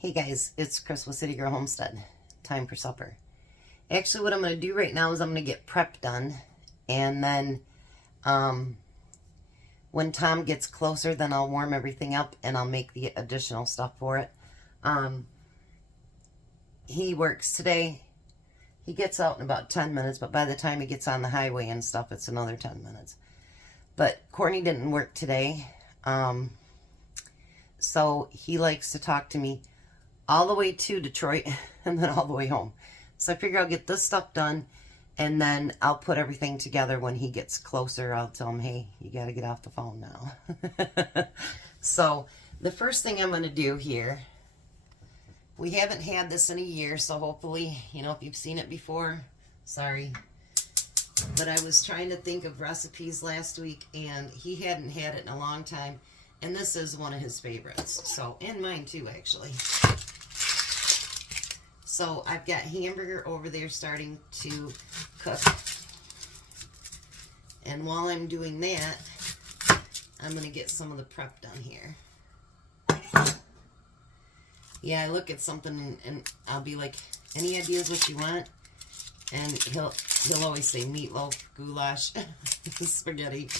Hey guys, it's Chris with City Girl Homestead. Time for supper. Actually, what I'm going to do right now is I'm going to get prep done. And then when Tom gets closer, then I'll warm everything up and I'll make the additional stuff for it. He works today. He gets out in about 10 minutes, but by the time he gets on the highway and stuff, it's another 10 minutes. But Courtney didn't work today. So he likes to talk to me all the way to Detroit and then all the way home. So I figure I'll get this stuff done and then I'll put everything together when he gets closer. I'll tell him, hey, you got to get off the phone now. So the first thing I'm going to do here, we haven't had this in a year, so hopefully, you know, if you've seen it before, sorry. But I was trying to think of recipes last week and he hadn't had it in a long time. And this is one of his favorites. So, and mine too, actually. So I've got hamburger over there starting to cook. And while I'm doing that, I'm going to get some of the prep done here. Yeah, I look at something and I'll be like, any ideas what you want? And he'll always say meatloaf, goulash, spaghetti.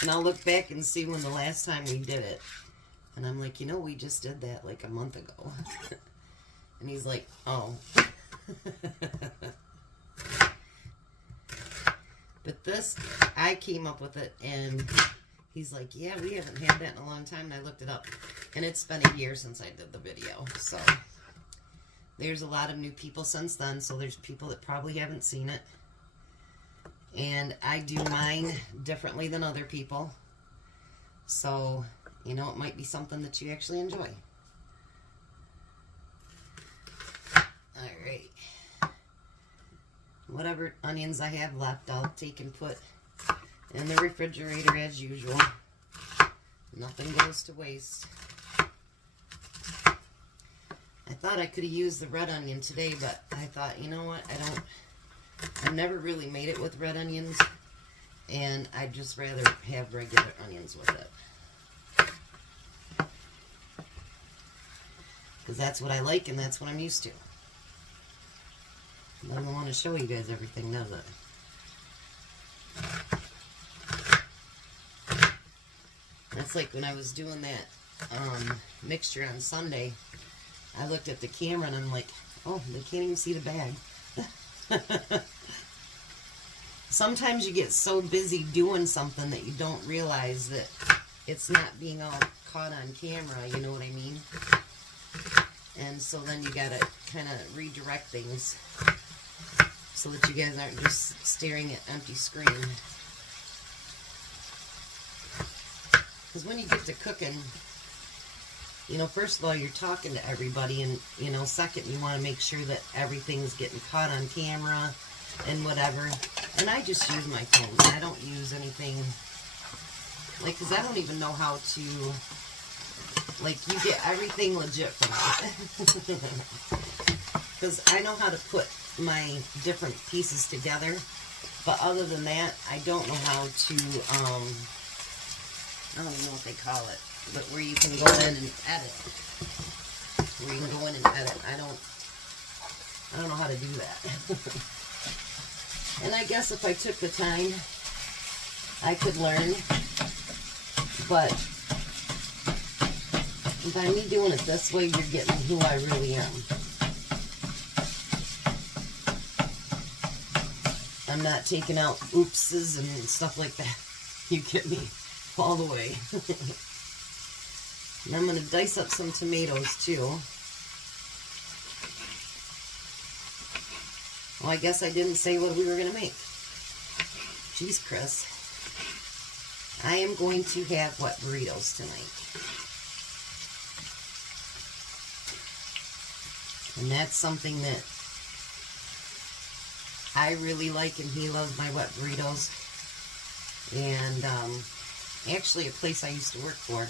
And I'll look back and see when the last time we did it. And I'm like, you know, we just did that like a month ago. And he's like, oh. But this, I came up with it, and he's like, yeah, we haven't had that in a long time. And I looked it up, and it's been a year since I did the video. So there's a lot of new people since then, so there's people that probably haven't seen it. And I do mine differently than other people. So, you know, it might be something that you actually enjoy. Alright. Whatever onions I have left, I'll take and put in the refrigerator as usual. Nothing goes to waste. I thought I could have used the red onion today, but I thought, you know what, I've never really made it with red onions, and I'd just rather have regular onions with it. Because that's what I like, and that's what I'm used to. Doesn't want to show you guys everything, does it? That's like when I was doing that mixture on Sunday. I looked at the camera and I'm like, oh, they can't even see the bag. Sometimes you get so busy doing something that you don't realize that it's not being all caught on camera, you know what I mean? And so then you gotta kind of redirect things so that you guys aren't just staring at empty screen. Because when you get to cooking, you know, first of all, you're talking to everybody, and, you know, second, you want to make sure that everything's getting caught on camera and whatever. And I just use my phone. I don't use anything, like, because I don't even know how to, like, you get everything legit from me. Because I know how to put my different pieces together, but other than that, I don't know how to, I don't even know what they call it, but where you can go in and edit. Where you can go in and edit. I don't know how to do that. And I guess if I took the time, I could learn. But by me doing it this way, you're getting who I really am. I'm not taking out oopses and stuff like that. You get me all the way. And I'm going to dice up some tomatoes too. Well, I guess I didn't say what we were going to make. Jeez, Chris. I am going to have wet burritos tonight. And that's something that I really like, and he loves my wet burritos. And actually a place I used to work for,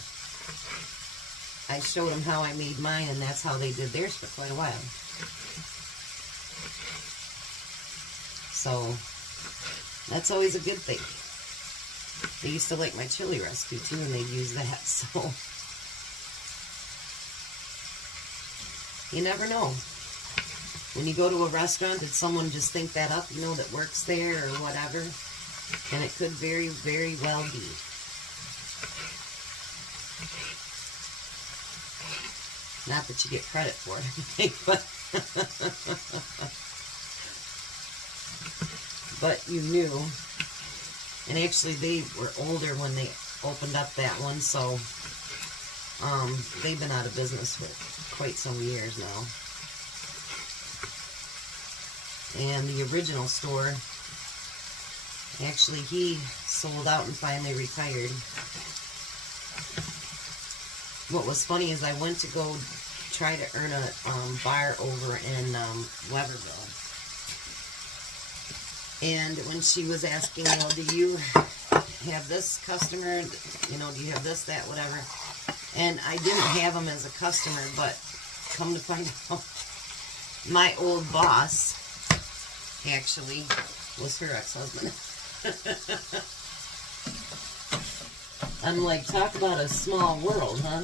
I showed them how I made mine, and that's how they did theirs for quite a while. So that's always a good thing. They used to like my chili recipe too, and they'd use that. So You never know. When you go to a restaurant, did someone just think that up, you know, that works there or whatever? And it could very, very well be. Not that you get credit for it, but you knew. And actually, they were older when they opened up that one, so they've been out of business for quite some years now. And the original store, actually, he sold out and finally retired. What was funny is I went to go try to earn a bar over in Weberville. And when she was asking, you know, do you have this customer, you know, do you have this, that, whatever. And I didn't have him as a customer, but come to find out, my old boss actually was her ex-husband. I'm like, talk about a small world, huh?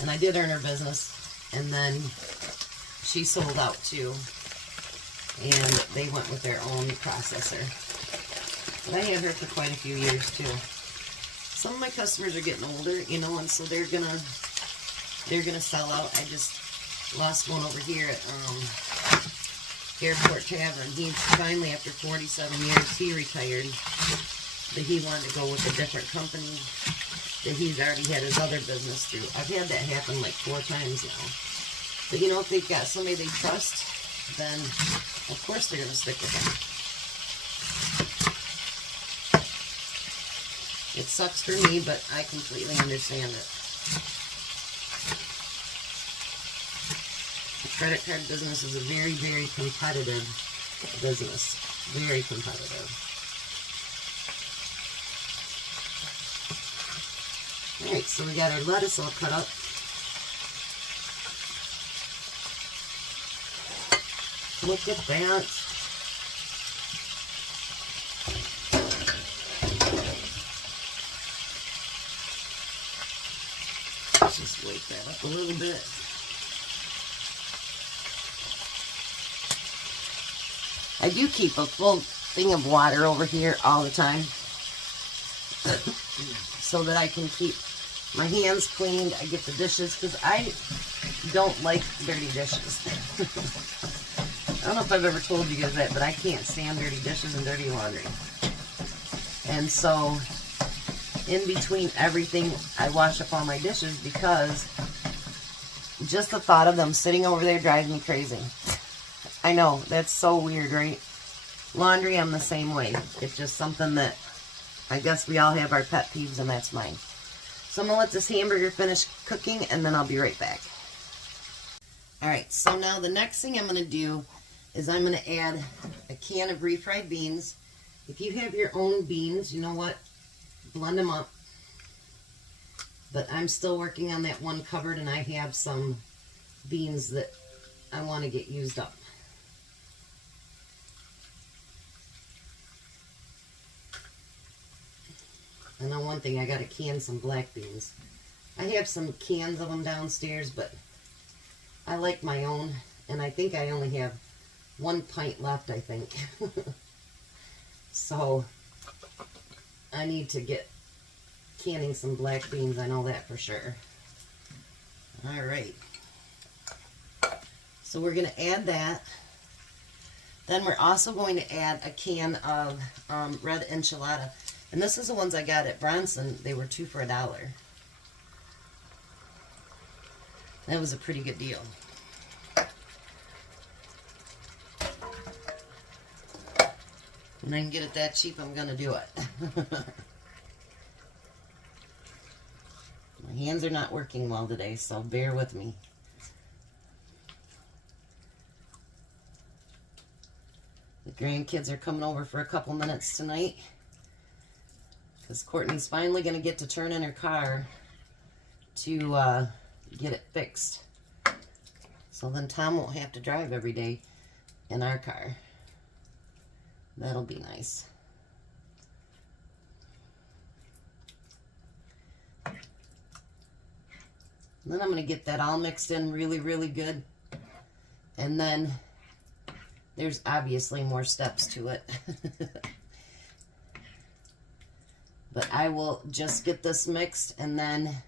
And I did earn her business, and then she sold out too, and they went with their own processor. But I had her for quite a few years too. Some of my customers are getting older, you know, and so they're gonna sell out. I just lost one over here at Airport Tavern. He finally, after 47 years, he retired. But he wanted to go with a different company that he's already had his other business through. I've had that happen like 4 times now. But you know, if they've got somebody they trust, then of course they're going to stick with them. It sucks for me, but I completely understand it. The credit card business is a very, very competitive business. Very competitive. Alright, so we got our lettuce all cut up. Look at that. Let's just wake that up a little bit. I do keep a full thing of water over here all the time so that I can keep my hands cleaned. I get the dishes because I don't like dirty dishes. I don't know if I've ever told you guys that, but I can't stand dirty dishes and dirty laundry. And so, in between everything, I wash up all my dishes because just the thought of them sitting over there drives me crazy. I know, that's so weird, right? Laundry, I'm the same way. It's just something that I guess we all have our pet peeves, and that's mine. So I'm going to let this hamburger finish cooking, and then I'll be right back. Alright, so now the next thing I'm going to do is I'm going to add a can of refried beans. If you have your own beans, you know what? Blend them up. But I'm still working on that one cupboard, and I have some beans that I want to get used up. I know one thing, I got to can some black beans. I have some cans of them downstairs, but I like my own, and I think I only have 1 pint left, I think. So, I need to get canning some black beans, I know that for sure. Alright. So we're going to add that. Then we're also going to add a can of red enchilada. And this is the ones I got at Bronson. They were 2 for $1. That was a pretty good deal. When I can get it that cheap, I'm going to do it. My hands are not working well today, so bear with me. The grandkids are coming over for a couple minutes tonight, because Courtney's finally going to get to turn in her car to get it fixed. So then Tom won't have to drive every day in our car. That'll be nice. And then I'm going to get that all mixed in really, really good. And then there's obviously more steps to it. But I will just get this mixed, and then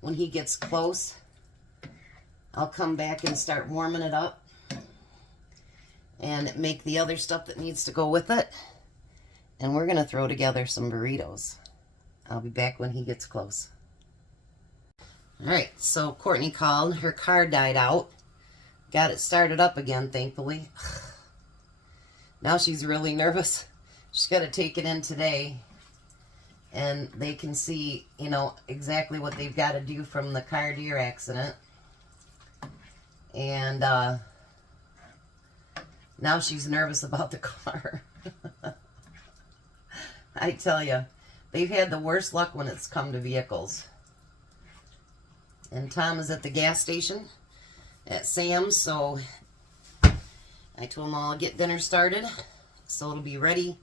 when he gets close, I'll come back and start warming it up and make the other stuff that needs to go with it. And we're going to throw together some burritos. I'll be back when he gets close. All right, so Courtney called. Her car died out. Got it started up again, thankfully. Now she's really nervous. She's got to take it in today, and they can see, you know, exactly what they've got to do from the car deer accident. And now she's nervous about the car. I tell you, they've had the worst luck when it's come to vehicles. And Tom is at the gas station at Sam's, so I told him I'll get dinner started so it'll be ready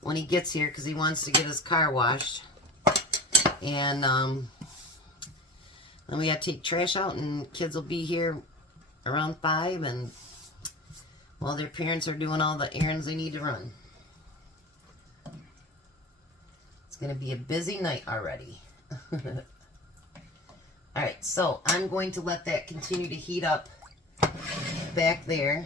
when he gets here, because he wants to get his car washed. And then we got to take trash out, and kids will be here around 5, and while their parents are doing all the errands they need to run. It's going to be a busy night already. Alright, so I'm going to let that continue to heat up back there.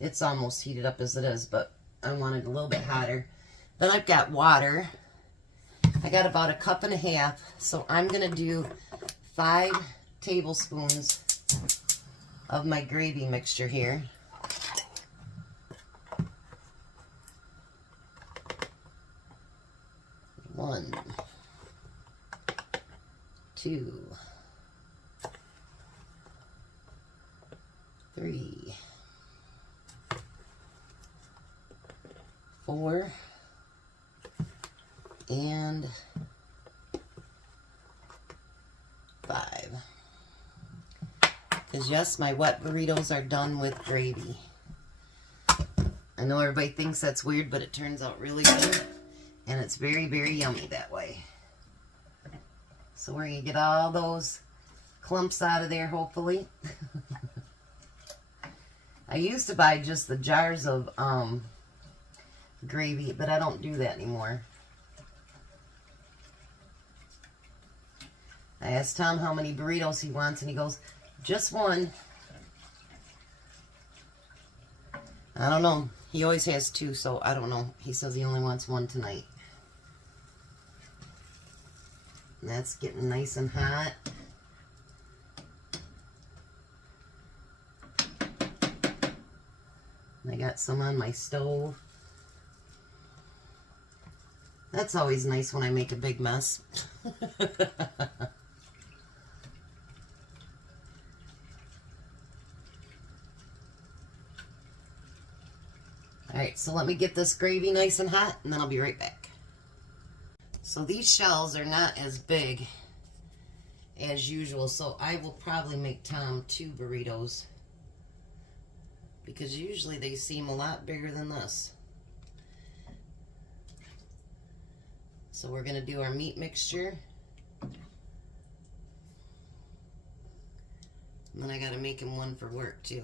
It's almost heated up as it is, but I want it a little bit hotter. Then I've got water. I got about 1.5 cups, so I'm going to do 5 tablespoons of my gravy mixture here. One, 2, 3, 4, and 5. Because yes, my wet burritos are done with gravy. I know everybody thinks that's weird, but it turns out really good. And it's very, very yummy that way. So we're going to get all those clumps out of there, hopefully. I used to buy just the jars of gravy, but I don't do that anymore. I asked Tom how many burritos he wants, and he goes, just one. I don't know. He always has 2, so I don't know. He says he only wants 1 tonight. And that's getting nice and hot. I got some on my stove. That's always nice when I make a big mess. Alright, so let me get this gravy nice and hot, and then I'll be right back. So these shells are not as big as usual, so I will probably make Tom 2 burritos, because usually they seem a lot bigger than this. So we're going to do our meat mixture. And then I got to make him 1 for work too.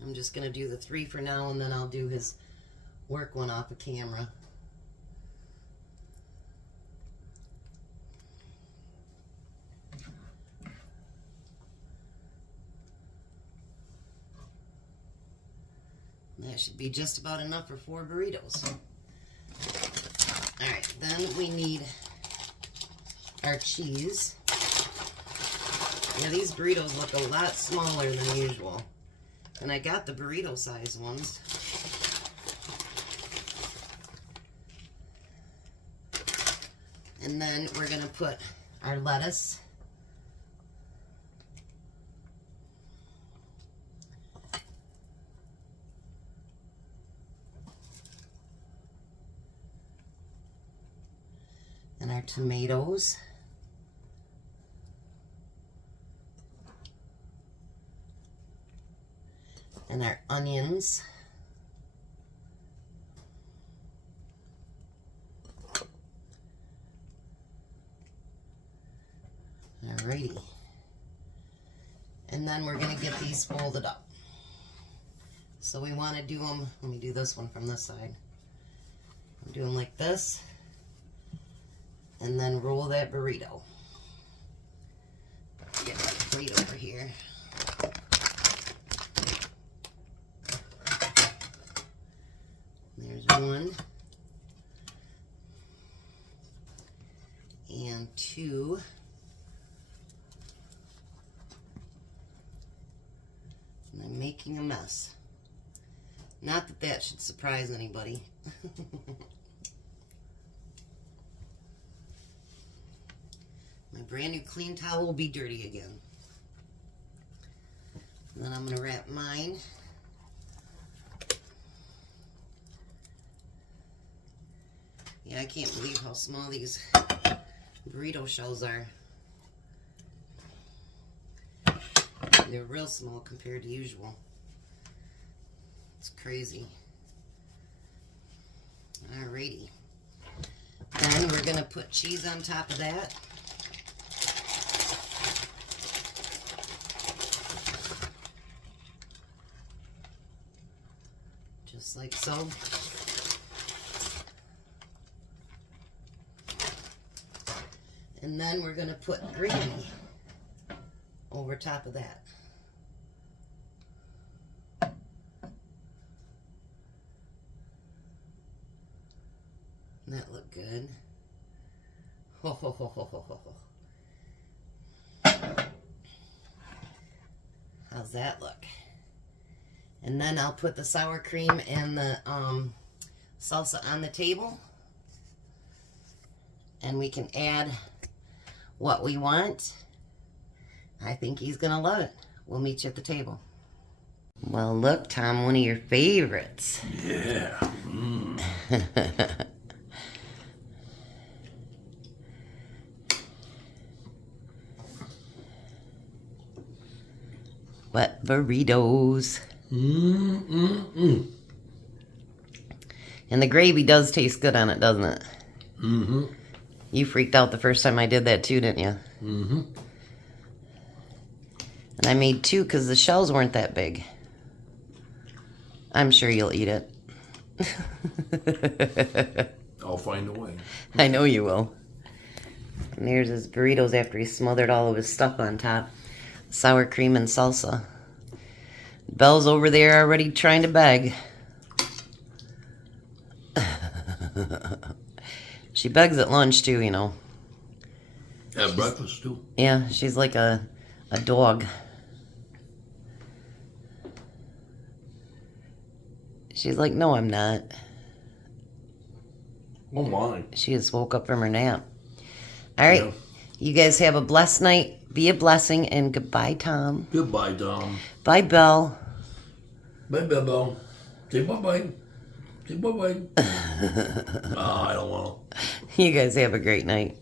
I'm just going to do the 3 for now, and then I'll do his work one off of camera. That should be just about enough for 4 burritos. Alright, then we need our cheese. Yeah, these burritos look a lot smaller than usual. And I got the burrito size ones. And then we're going to put our lettuce. And our tomatoes. And our onions. Alrighty. And then we're going to get these folded up. So we want to do them, let me do this one from this side. Do them like this. And then roll that burrito. Get my plate over here. There's one. And two. And I'm making a mess. Not that that should surprise anybody. My brand new clean towel will be dirty again. And then I'm going to wrap mine. Yeah, I can't believe how small these burrito shells are. They're real small compared to usual. It's crazy. Alrighty. Then we're going to put cheese on top of that. Just like so. And then we're going to put gravy over top of that. That look good. Ho, ho, ho, ho, ho, ho, ho. How's that look? And then I'll put the sour cream and the salsa on the table. And we can add what we want. I think he's going to love it. We'll meet you at the table. Well, look, Tom, one of your favorites. Yeah. Mm. Wet burritos. Mm-mm-mm. And the gravy does taste good on it, doesn't it? Mm-hmm. You freaked out the first time I did that too, didn't you? Mm-hmm. And I made two because the shells weren't that big. I'm sure you'll eat it. I'll find a way. I know you will. And there's his burritos after he smothered all of his stuff on top. Sour cream and salsa. Belle's over there already trying to beg. She begs at lunch too, you know. Have breakfast too. Yeah, she's like a dog. She's like, no, I'm not. Oh my. She just woke up from her nap. All right. Yeah. You guys have a blessed night. Be a blessing. And goodbye, Tom. Goodbye, Tom. Bye, Belle. Bye, Belle. Say bye-bye. Say bye-bye. I don't want to. You guys have a great night.